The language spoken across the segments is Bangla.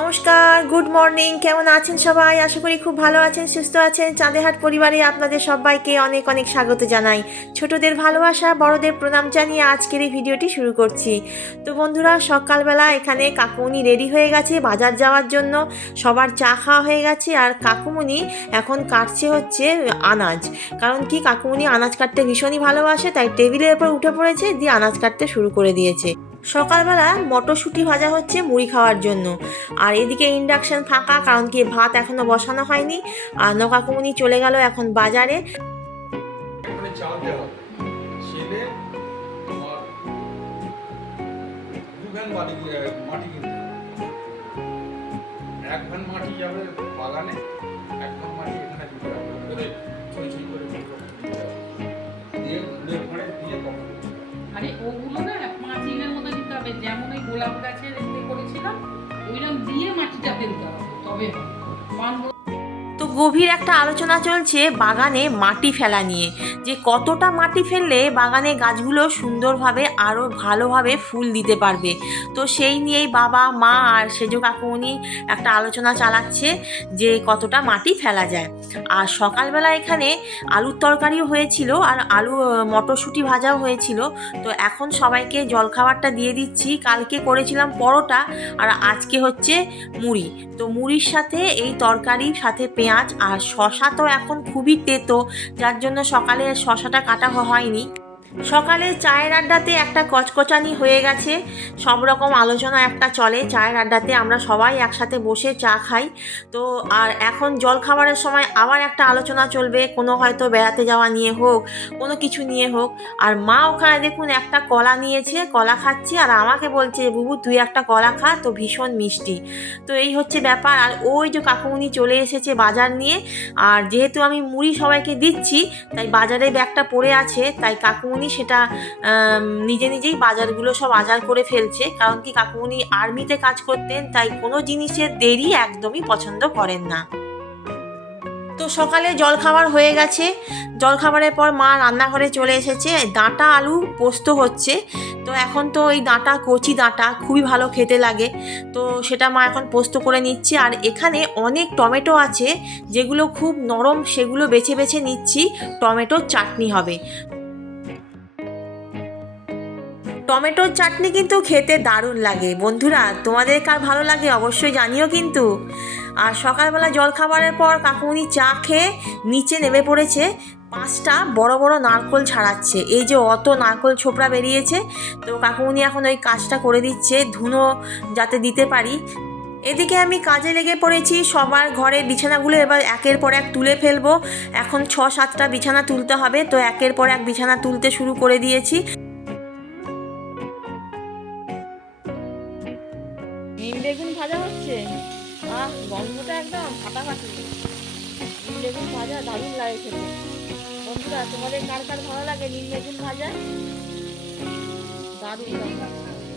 নমস্কার গুড মর্নিং কেমন আছেন সবাই? আশা করি খুব ভালো আছেন, সুস্থ আছেন। চাঁদেহাট পরিবারে আপনাদের সবাইকে অনেক অনেক স্বাগত জানাই। ছোটদের ভালোবাসা, বড়দের প্রণাম জানিয়ে আজকের এই ভিডিওটি শুরু করছি। তো বন্ধুরা, সকালবেলা এখানে কাকুমনি রেডি হয়ে গেছে বাজার যাওয়ার জন্য। সবার চা খাওয়া হয়ে গেছে আর কাকুমনি এখন কাটছে হচ্ছে আনাজ। কারণ কি, কাকুমনি আনাজ কাটতে ভীষণই ভালোবাসে, তাই টেবিলের উপর উঠে পড়েছে, দিয়ে আনাজ কাটতে শুরু করে দিয়েছে। সকালবেলা মটরশুঁটি ভাজা হচ্ছে মুড়ি খাওয়ার জন্য। আর এদিকে ইন্ডাকশন ফাঁকা, কারণ কি ভাত এখনও বসানো হয়নি। আর নকাকুমনি চলে গেল এখন বাজারে। এক ভ্যান মাটি যাবে বাগানে, এক ভ্যান মাটি গাছের এতে করেছিলাম ওইরকম দিয়ে মাটিটা ফেলতে হবে তবে। গভীর একটা আলোচনা চলছে বাগানে মাটি ফেলা নিয়ে। যে কতটা মাটি ফেললে বাগানে গাছগুলো সুন্দরভাবে আরও ভালোভাবে ফুল দিতে পারবে। তো সেই নিয়েই বাবা, মা আর সেজ কাকুমনি একটা আলোচনা চালাচ্ছে যে কতটা মাটি ফেলা যায়। আর সকালবেলা এখানে আলুর তরকারিও হয়েছিল আর আলু মটরশুঁটি ভাজাও হয়েছিল। তো এখন সবাইকে জলখাবারটা দিয়ে দিচ্ছি। কালকে করেছিলাম পরোটা আর আজকে হচ্ছে মুড়ি। তো মুড়ির সাথে এই তরকারির সাথে পেঁয়াজ আর শশা তো এখন খুবই তেতো যার জন্য সকালে শশাটা কাটা হয়নি। সকালে চায়ের আড্ডাতে একটা কচকচানি হয়ে গেছে। সব রকম আলোচনা একটা চলে। চায়ের আড্ডাতে আমরা সবাই একসাথে বসে চা খাই। তো, আর এখন জল খাবারের সময় আবার একটা আলোচনা চলবে। কোনো হয়তো বেড়াতে যাওয়া নিয়ে হোক, কোনো কিছু নিয়ে হোক। আর মা ওখানে দেখুন একটা কলা নিয়েছে, কলা খাচ্ছে। আর আমাকে বলছে, বুবু, তুই একটা কলা খা, তো ভীষণ মিষ্টি। তো এই হচ্ছে ব্যাপার। আর ওই যে কাকুমনি চলে এসেছে বাজার নিয়ে। আর যেহেতু আমি মুড়ি সবাইকে দিচ্ছি, তাই বাজারে ব্যাগটা পড়ে আছে। তাই কাকুমনি সেটা নিজে নিজেই বাজারগুলো সব আজার করে ফেলছে। কারণ কি কাকুমনি আর্মিতে কাজ করতেন, তাই কোনো জিনিসের দেরি একদমই পছন্দ করেন না। তো সকালে জলখাবার হয়ে গেছে। জলখাবারের পর মা রান্নাঘরে চলে এসেছে। ডাঁটা আলু পোস্ত হচ্ছে। তো এখন তো ওই ডাঁটা, কচি ডাঁটা খুবই ভালো খেতে লাগে। তো সেটা মা এখন পোস্ত করে নিচ্ছে। আর এখানে অনেক টমেটো আছে, যেগুলো খুব নরম, সেগুলো বেছে বেছে নিচ্ছি। টমেটোর চাটনি হবে। টমেটোর চাটনি কিন্তু খেতে দারুণ লাগে। বন্ধুরা, তোমাদের কার ভালো লাগে অবশ্যই জানিও কিন্তু। আর সকালবেলা জলখাবারের পর কাকুনি চা খেয়ে নিচে নেমে পড়েছে, পাঁচটা বড় বড় নারকোল ছাড়াচ্ছে। এই যে অত নারকোল ছোপড়া বেরিয়েছে, তো কাকুনি এখন ওই কাজটা করে দিচ্ছে, ধুনো যাতে দিতে পারি। এদিকে আমি কাজে লেগে পড়েছি, সবার ঘরে বিছানাগুলো এবার একের পর এক তুলে ফেলব। এখন ছ সাতটা বিছানা তুলতে হবে, তো একের পর এক বিছানা তুলতে শুরু করে দিয়েছি। একদম ফাটাফাটি। বেগুন ভাজা দারুণ লাগে খেতে। বন্ধুরা, তোমাদের কার কার ভালো লাগে নিম বেগুন ভাজা? দারুণ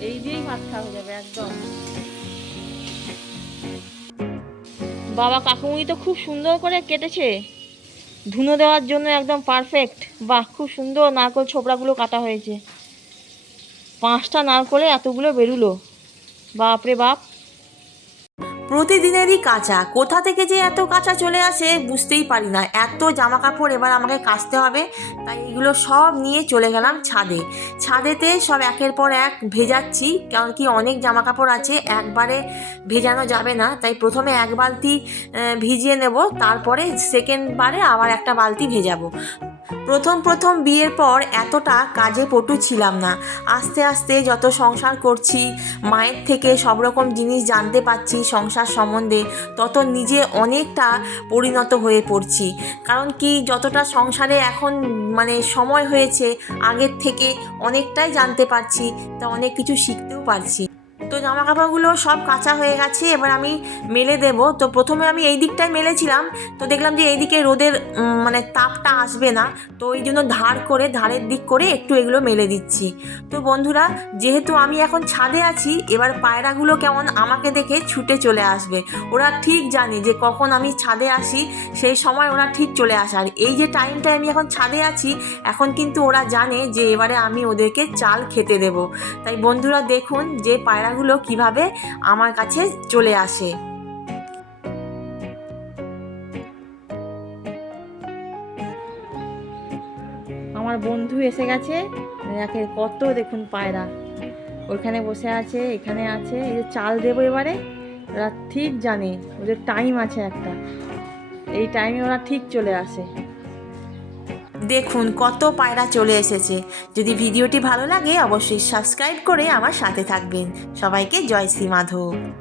এই দিয়েই ভাত খাওয়া যাবে একদম। বাবা, কাকুমুনি তো খুব সুন্দর করে কেটেছে। ধুনো দেওয়ার জন্য একদম পারফেক্ট বাহ, খুব সুন্দর নারকোল ছোবড়াগুলো কাটা হয়েছে। পাঁচটা নারকোলে এতগুলো বেরুলো। বাপরে বাপ। প্রতিদিনেরই কাঁচা। কোথা থেকে যে এত কাঁচা চলে আসে বুঝতেই পারি না। এত জামা কাপড় এবার আমাকে কাচতে হবে, তাই এগুলো সব নিয়ে চলে গেলাম ছাদে। ছাদেতে সব একের পর এক ভেজাচ্ছি, কারণ কি অনেক জামা কাপড় আছে, একবারে ভেজানো যাবে না। তাই প্রথমে এক বালতি ভিজিয়ে নেব, তারপরে সেকেন্ড বারে আবার একটা বালতি ভেজাবো। প্রথম প্রথম বিয়ের পর এতটা কাজে পটু ছিলাম না। আস্তে আস্তে যত সংসার করছি, মায়ের থেকে সব রকম জিনিস জানতে পারছি সংসার সম্বন্ধে তত নিজে অনেকটা পরিণত হয়ে পড়ছি। কারণ কি, যতটা সংসারে এখন মানে সময় হয়েছে, আগের থেকে অনেকটাই জানতে পারছি, তা অনেক কিছু শিখতেও পারছি। তো জামা কাপড়গুলো সব কাঁচা হয়ে গেছে, এবার আমি মেলে দেব। তো প্রথমে আমি এই দিকটায় মেলেছিলাম, তো দেখলাম যে এইদিকে রোদের মানে তাপটা আসবে না, তো ওই জন্য ধার করে, ধারের দিক করে একটু এগুলো মেলে দিচ্ছি। তো বন্ধুরা, যেহেতু আমি এখন ছাদে আছি, এবার পায়রাগুলো কেমন আমাকে দেখে ছুটে চলে আসবে। ওরা ঠিক জানে যে কখন আমি ছাদে আসি, সেই সময় ওরা ঠিক চলে আসে আর এই যে টাইমটায় আমি এখন ছাদে আছি, এখন কিন্তু ওরা জানে যে এবারে আমি ওদেরকে চাল খেতে দেব। তাই বন্ধুরা, দেখুন যে পায়রাগুলো পায়রাগুলো কীভাবে আমার কাছে চলে আসে। আমার বন্ধু এসে গেছে দেখে কত দেখুন পায়রা। ওইখানে বসে আছে, এখানে আছে, এই যে চাল দেবো এবারে, ওরা ঠিক জানে, ওদের টাইম আছে একটা। এই টাইমে ওরা ঠিক চলে আসে। দেখুন কত পায়রা চলে এসেছে। যদি ভিডিওটি ভালো লাগে, অবশ্যই সাবস্ক্রাইব করে আমার সাথে থাকবেন। সবাইকে জয় শ্রী মাধব।